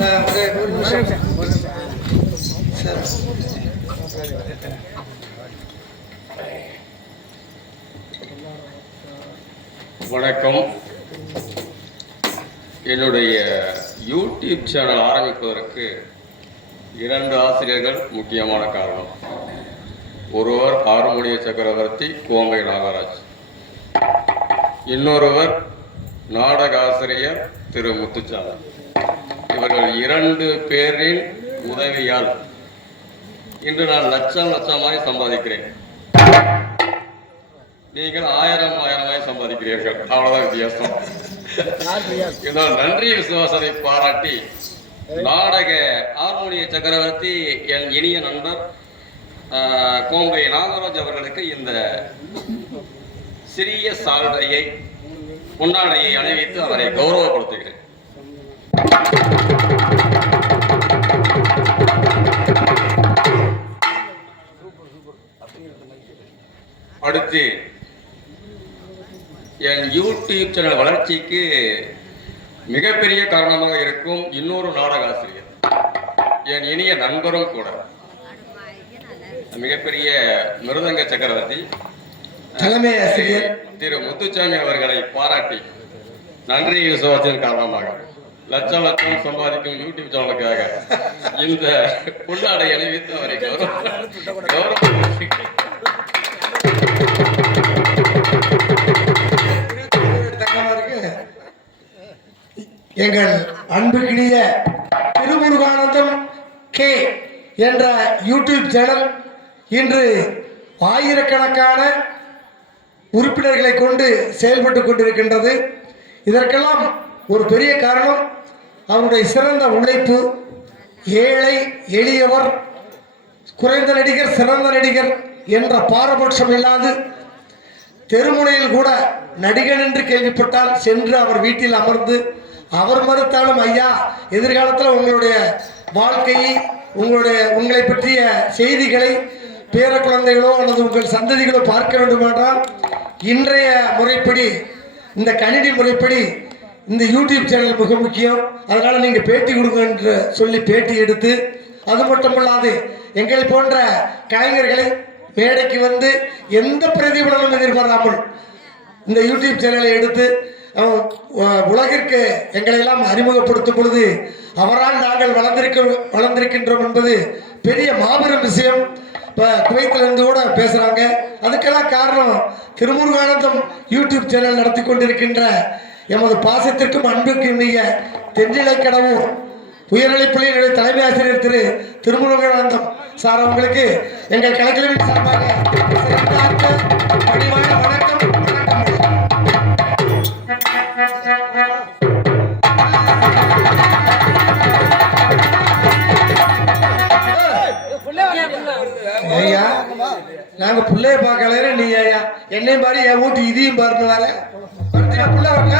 ஒரு நிமிஷம் வணக்கம். என்னுடைய யூடியூப் சேனல் ஆரம்பிப்பதற்கு இரண்டு ஆசிரியர்கள் முக்கியமான காரணம். ஒருவர் ஆறுமுடிய சக்கரவர்த்தி கோங்கை நாகராஜ். இன்னொருவர் நாடக ஆசிரியர் திரு முத்துச்சாமி. இவர்கள் இரண்டு பேரின் உதவியால் இன்று நான் லட்சம் லட்சமாய் சம்பாதிக்கிறேன். நீங்கள் ஆயிரம் ஆயிரமாய் சம்பாதிக்கிறீர்கள். அவ்வளவுதான் வித்தியாசம். இதனால் நன்றி விசுவாசனை பாராட்டி நாடக ஹார்மோனிய சக்கரவர்த்தி என் இனிய நண்பர் ஆஹ், கோம்பை நாகராஜ் அவர்களுக்கு இந்த சிறிய சால்வையை பொன்னாடையை அணிவித்து அவரை கௌரவப்படுத்துகிறேன். அடுத்து என் யூடியூப் சேனல் வளர்ச்சிக்கு மிகப்பெரிய காரணமாக இருக்கும் இன்னொரு நாடக ஆசிரியர் என் இனிய நண்பரும் கூட. மிகப்பெரிய மிருதங்க சக்கரவர்த்தி. தலைமை ஆசிரியர். திரு முத்துச்சாமி அவர்களை பாராட்டி நன்றி விசுவாசத்தின் காரணமாக லட்சம் லட்சம் சம்பாதிக்கும் யூடியூப் சேனலுக்காக இந்த புல்லாடை அணிவித்து அவரை கௌரவ எங்கள் அன்புக்கினிய திருமுருகானந்தம் கே என்ற யூடியூப் சேனல் இன்று ஆயிரக்கணக்கான உறுப்பினர்களை கொண்டு செயல்பட்டு கொண்டிருக்கின்றது. இதற்கெல்லாம் ஒரு பெரிய காரணம் அவருடைய சிறந்த உழைப்பு ஏழை எளியவர் குறைந்த நடிகர் சிறந்த நடிகர் என்ற பாரபட்சம் இல்லாது தெருமுனையில் கூட நடிகன் என்று கேள்விப்பட்டால் சென்று அவர் வீட்டில் அமர்ந்து அவர் மறுத்தாலும் ஐயா எதிர்காலத்தில் உங்களுடைய வாழ்க்கையை உங்களுடைய உங்களை பற்றிய செய்திகளை பேர குழந்தைகளோ அல்லது உங்கள் சந்ததிகளோ பார்க்க வேண்டுமென்றால் இன்றைய முறைப்படி இந்த கணினி முறைப்படி இந்த யூடியூப் சேனல் மிக முக்கியம். அதனால் நீங்கள் பேட்டி கொடுங்க என்று சொல்லி பேட்டி எடுத்து அது மட்டுமல்லாது எங்களை போன்ற கலைஞர்களை மேடைக்கு வந்து எந்த பிரதிபலனும் எதிர்பாராமல் இந்த யூடியூப் சேனலை எடுத்து உலகிற்கு எங்களை எல்லாம் அறிமுகப்படுத்தும் பொழுது அவரால் நாங்கள் வளர்ந்திருக்க வளர்ந்திருக்கின்றோம் என்பது பெரிய மாபெரும் விஷயம். இப்போ குவைத்திலிருந்து கூட பேசுகிறாங்க அதுக்கெல்லாம் காரணம் திருமுருகானந்தம் யூடியூப் சேனல் நடத்தி கொண்டிருக்கின்ற எமது பாசத்திற்கும் அன்புக்கும் இணைய தென்னிலை கடவுர் உயர்நிலைப்பள்ளியினுடைய தலைமை ஆசிரியர் திரு திருமுருகானந்தம் சார் அவங்களுக்கு எங்கள் கலைக்கல்வியின் சார்பாக ஐயா நாங்க புள்ளைய பார்க்கல நீ ஐயா என்னையும் பாரு என் வீட்டு இதையும் பாருன்னு வர. புள்ள? வரல